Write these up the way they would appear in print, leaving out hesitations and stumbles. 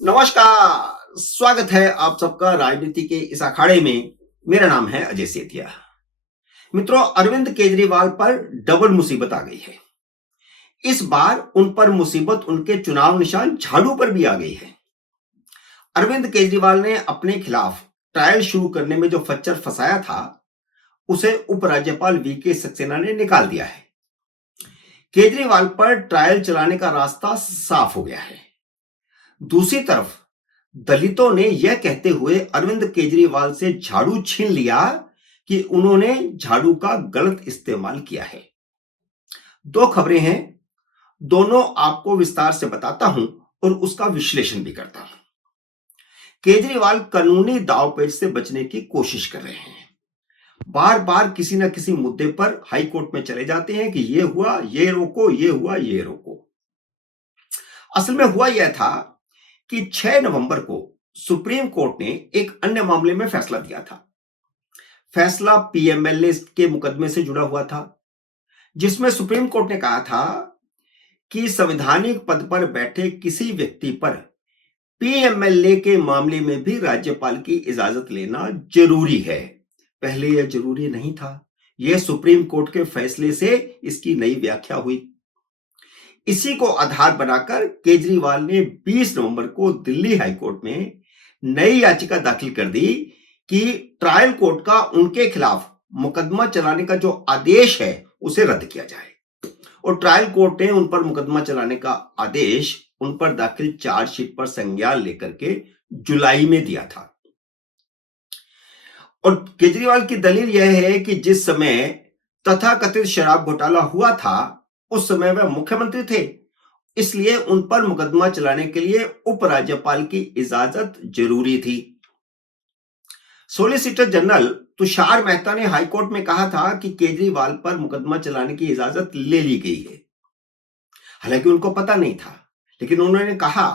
नमस्कार। स्वागत है आप सबका राजनीति के इस अखाड़े में। मेरा नाम है अजय सेठिया। मित्रों, अरविंद केजरीवाल पर डबल मुसीबत आ गई है। इस बार उन पर मुसीबत उनके चुनाव निशान झाड़ू पर भी आ गई है। अरविंद केजरीवाल ने अपने खिलाफ ट्रायल शुरू करने में जो फच्चर फंसाया था, उसे उपराज्यपाल वीके सक्सेना ने निकाल दिया है। केजरीवाल पर ट्रायल चलाने का रास्ता साफ हो गया है। दूसरी तरफ दलितों ने यह कहते हुए अरविंद केजरीवाल से झाड़ू छीन लिया कि उन्होंने झाड़ू का गलत इस्तेमाल किया है। दो खबरें हैं, दोनों आपको विस्तार से बताता हूं और उसका विश्लेषण भी करता हूं। केजरीवाल कानूनी दांवपेच से बचने की कोशिश कर रहे हैं। बार बार किसी न किसी मुद्दे पर हाई कोर्ट में चले जाते हैं कि ये हुआ ये रोको, ये हुआ ये रोको। असल में हुआ यह था कि 6 नवंबर को सुप्रीम कोर्ट ने एक अन्य मामले में फैसला दिया था। फैसला पीएमएलए के मुकदमे से जुड़ा हुआ था, जिसमें सुप्रीम कोर्ट ने कहा था कि संवैधानिक पद पर बैठे किसी व्यक्ति पर पीएमएलए के मामले में भी राज्यपाल की इजाजत लेना जरूरी है। पहले यह जरूरी नहीं था। यह सुप्रीम कोर्ट के फैसले से इसकी नई व्याख्या हुई। इसी को आधार बनाकर केजरीवाल ने 20 नवंबर को दिल्ली हाईकोर्ट में नई याचिका दाखिल कर दी कि ट्रायल कोर्ट का उनके खिलाफ मुकदमा चलाने का जो आदेश है उसे रद्द किया जाए। और ट्रायल कोर्ट ने उन पर मुकदमा चलाने का आदेश उन पर दाखिल चार्जशीट पर संज्ञान लेकर के जुलाई में दिया था। और केजरीवाल की दलील यह है कि जिस समय तथाकथित शराब घोटाला हुआ था, उस समय वह मुख्यमंत्री थे, इसलिए उन पर मुकदमा चलाने के लिए उपराज्यपाल की इजाजत जरूरी थी। सॉलिसिटर जनरल तुषार मेहता ने हाईकोर्ट में कहा था कि केजरीवाल पर मुकदमा चलाने की इजाजत ले ली गई है। हालांकि उनको पता नहीं था, लेकिन उन्होंने कहा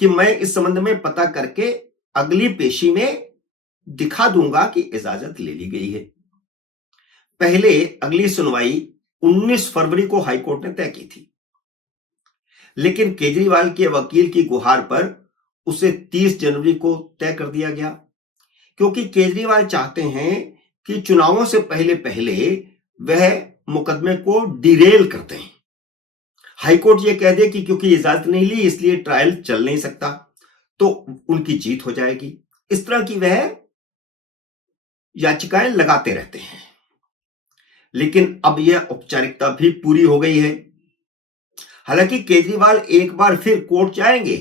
कि मैं इस संबंध में पता करके अगली पेशी में दिखा दूंगा कि इजाजत ले ली गई है। पहले अगली सुनवाई 19 फरवरी को हाईकोर्ट ने तय की थी, लेकिन केजरीवाल के वकील की गुहार पर उसे 30 जनवरी को तय कर दिया गया, क्योंकि केजरीवाल चाहते हैं कि चुनावों से पहले पहले वह मुकदमे को डिरेल करते हैं। हाईकोर्ट यह कह दे कि क्योंकि इजाजत नहीं ली इसलिए ट्रायल चल नहीं सकता, तो उनकी जीत हो जाएगी। इस तरह की वह याचिकाएं लगाते रहते हैं। लेकिन अब यह औपचारिकता भी पूरी हो गई है। हालांकि केजरीवाल एक बार फिर कोर्ट जाएंगे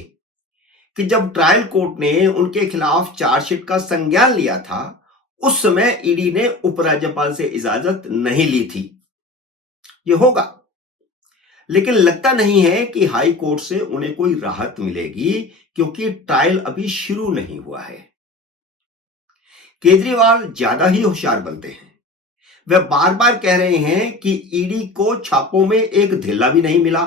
कि जब ट्रायल कोर्ट ने उनके खिलाफ चार्जशीट का संज्ञान लिया था, उस समय ईडी ने उपराज्यपाल से इजाजत नहीं ली थी। यह होगा, लेकिन लगता नहीं है कि हाई कोर्ट से उन्हें कोई राहत मिलेगी, क्योंकि ट्रायल अभी शुरू नहीं हुआ है। केजरीवाल ज्यादा ही होशियार बनते हैं। वह बार बार कह रहे हैं कि ईडी को छापों में एक ढिल्ला भी नहीं मिला।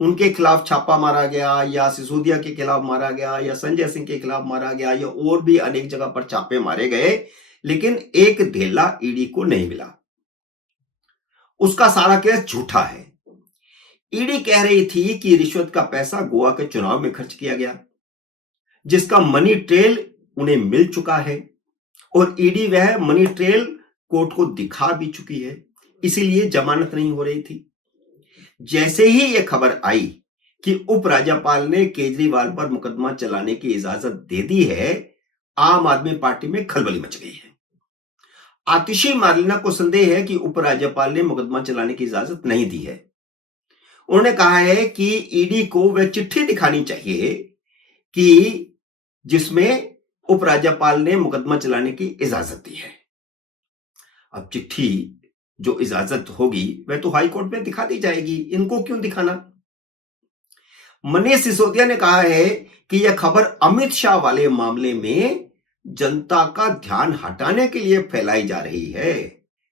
उनके खिलाफ छापा मारा गया, या सिसोदिया के खिलाफ मारा गया, या संजय सिंह के खिलाफ मारा गया, या और भी अनेक जगह पर छापे मारे गए, लेकिन एक ढिल्ला ईडी को नहीं मिला। उसका सारा केस झूठा है। ईडी कह रही थी कि रिश्वत का पैसा गोवा के चुनाव में खर्च किया गया, जिसका मनी ट्रेल उन्हें मिल चुका है, और ईडी वह मनी ट्रेल कोर्ट को दिखा भी चुकी है, इसीलिए जमानत नहीं हो रही थी। जैसे ही यह खबर आई कि उपराज्यपाल ने केजरीवाल पर मुकदमा चलाने की इजाजत दे दी है, आम आदमी पार्टी में खलबली मच गई है। आतिशी मार्लेना को संदेह है कि उपराज्यपाल ने मुकदमा चलाने की इजाजत नहीं दी है। उन्होंने कहा है कि ईडी को वह चिट्ठी दिखानी चाहिए कि जिसमें उपराज्यपाल ने मुकदमा चलाने की इजाजत दी है। अब चिट्ठी जो इजाजत होगी वह तो हाई कोर्ट में दिखा दी जाएगी, इनको क्यों दिखाना। मनीष सिसोदिया ने कहा है कि यह खबर अमित शाह वाले मामले में जनता का ध्यान हटाने के लिए फैलाई जा रही है।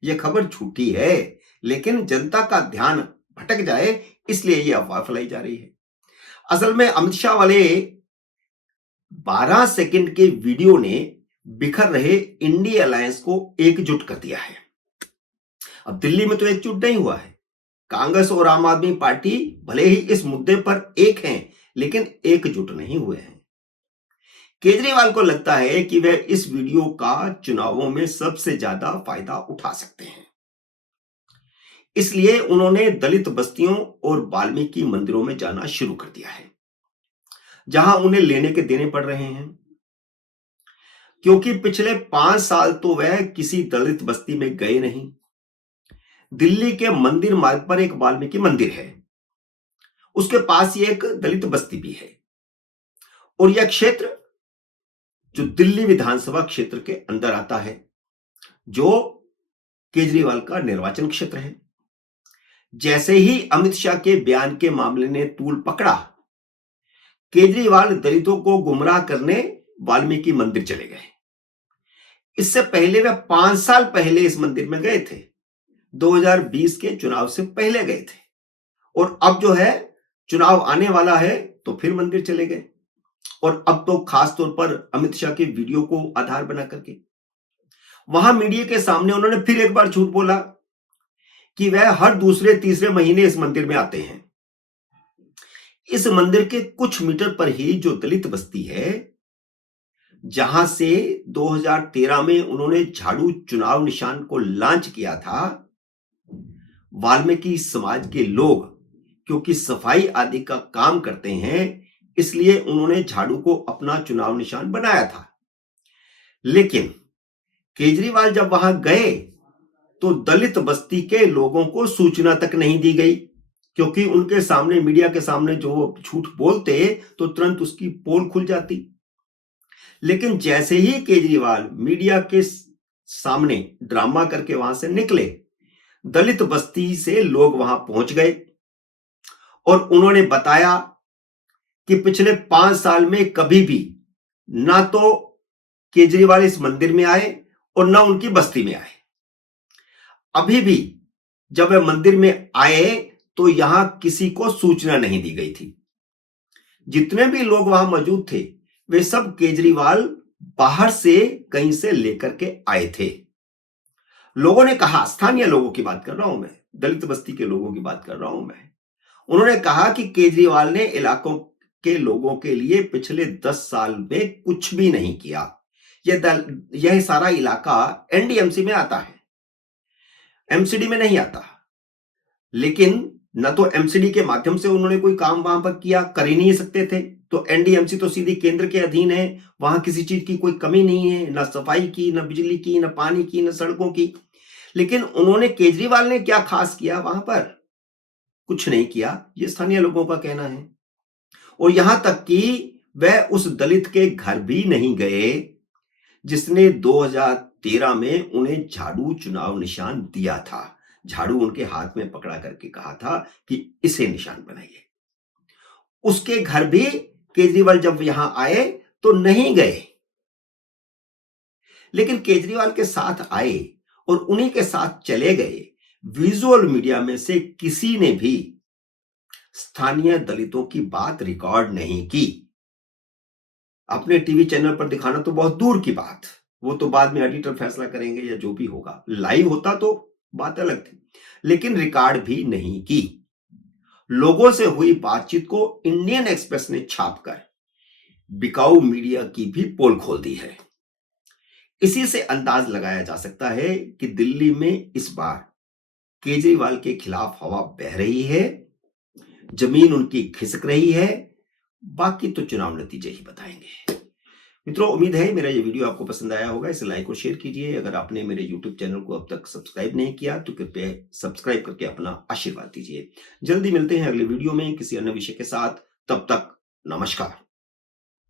यह खबर झूठी है, लेकिन जनता का ध्यान भटक जाए इसलिए यह अफवाह फैलाई जा रही है। असल में अमित शाह वाले 12 सेकंड के वीडियो ने बिखर रहे इंडिया अलायंस को एकजुट कर दिया है। अब दिल्ली में तो एकजुट नहीं हुआ है। कांग्रेस और आम आदमी पार्टी भले ही इस मुद्दे पर एक हैं, लेकिन एकजुट नहीं हुए हैं। केजरीवाल को लगता है कि वह इस वीडियो का चुनावों में सबसे ज्यादा फायदा उठा सकते हैं। इसलिए उन्होंने दलित बस्तियों और वाल्मीकि मंदिरों में जाना शुरू कर दिया है, जहां उन्हें लेने के देने पड़ रहे हैं, क्योंकि पिछले 5 साल तो वह किसी दलित बस्ती में गए नहीं। दिल्ली के मंदिर मार्ग पर एक वाल्मीकि मंदिर है, उसके पास ही एक दलित बस्ती भी है, और यह क्षेत्र जो दिल्ली विधानसभा क्षेत्र के अंदर आता है, जो केजरीवाल का निर्वाचन क्षेत्र है। जैसे ही अमित शाह के बयान के मामले ने तूल पकड़ा, केजरीवाल दलितों को गुमराह करने वाल्मीकि मंदिर चले गए। इससे पहले वे 5 साल पहले इस मंदिर में गए थे, 2020 के चुनाव से पहले गए थे, और अब जो है चुनाव आने वाला है तो फिर मंदिर चले गए, और अब तो खास तौर पर अमित शाह के वीडियो को आधार बना करके वहां मीडिया के सामने उन्होंने फिर एक बार झूठ बोला कि वह हर दूसरे तीसरे महीने इस मंदिर में आते हैं। इस मंदिर के कुछ मीटर पर ही जो दलित बस्ती है, जहां से 2013 में उन्होंने झाड़ू चुनाव निशान को लॉन्च किया था, वाल्मीकि समाज के लोग क्योंकि सफाई आदि का काम करते हैं, इसलिए उन्होंने झाड़ू को अपना चुनाव निशान बनाया था। लेकिन केजरीवाल जब वहां गए तो दलित बस्ती के लोगों को सूचना तक नहीं दी गई, क्योंकि उनके सामने मीडिया के सामने जो झूठ बोलते तो तुरंत उसकी पोल खुल जाती। लेकिन जैसे ही केजरीवाल मीडिया के सामने ड्रामा करके वहां से निकले, दलित बस्ती से लोग वहां पहुंच गए और उन्होंने बताया कि पिछले 5 साल में कभी भी ना तो केजरीवाल इस मंदिर में आए और ना उनकी बस्ती में आए। अभी भी जब वे मंदिर में आए तो यहां किसी को सूचना नहीं दी गई थी। जितने भी लोग वहां मौजूद थे वे सब केजरीवाल बाहर से कहीं से लेकर के आए थे। लोगों ने कहा, स्थानीय लोगों की बात कर रहा हूं मैं, दलित बस्ती के लोगों की बात कर रहा हूं मैं, उन्होंने कहा कि केजरीवाल ने इलाकों के लोगों के लिए पिछले 10 साल में कुछ भी नहीं किया। यह सारा इलाका एनडीएमसी में आता है, एमसीडी में नहीं आता। लेकिन न तो एमसीडी के माध्यम से उन्होंने कोई काम वहां पर किया, कर ही नहीं सकते थे, तो एनडीएमसी तो सीधी केंद्र के अधीन है, वहां किसी चीज की कोई कमी नहीं है, ना सफाई की, ना बिजली की, ना पानी की, ना सड़कों की। लेकिन उन्होंने, केजरीवाल ने क्या खास किया वहां पर? कुछ नहीं किया, ये स्थानीय लोगों का कहना है। और यहां तक कि वह उस दलित के घर भी नहीं गए जिसने 2013 में उन्हें झाड़ू चुनाव निशान दिया था। झाड़ू उनके हाथ में पकड़ा करके कहा था कि इसे निशान बनाइए। उसके घर भी केजरीवाल जब यहां आए तो नहीं गए, लेकिन केजरीवाल के साथ आए और उन्हीं के साथ चले गए। विजुअल मीडिया में से किसी ने भी स्थानीय दलितों की बात रिकॉर्ड नहीं की। अपने टीवी चैनल पर दिखाना तो बहुत दूर की बात, वो तो बाद में एडिटर फैसला करेंगे या जो भी होगा। लाइव होता तो बात अलग थी, लेकिन रिकॉर्ड भी नहीं की। लोगों से हुई बातचीत को इंडियन एक्सप्रेस ने छापकर बिकाऊ मीडिया की भी पोल खोल दी है। इसी से अंदाज लगाया जा सकता है कि दिल्ली में इस बार केजरीवाल के खिलाफ हवा बह रही है, जमीन उनकी खिसक रही है। बाकी तो चुनाव नतीजे ही बताएंगे। मित्रों, उम्मीद है मेरा ये वीडियो आपको पसंद आया होगा। इसे लाइक और शेयर कीजिए। अगर आपने मेरे YouTube चैनल को अब तक सब्सक्राइब नहीं किया तो कृपया सब्सक्राइब करके अपना आशीर्वाद दीजिए। जल्दी मिलते हैं अगले वीडियो में किसी अन्य विषय के साथ। तब तक नमस्कार।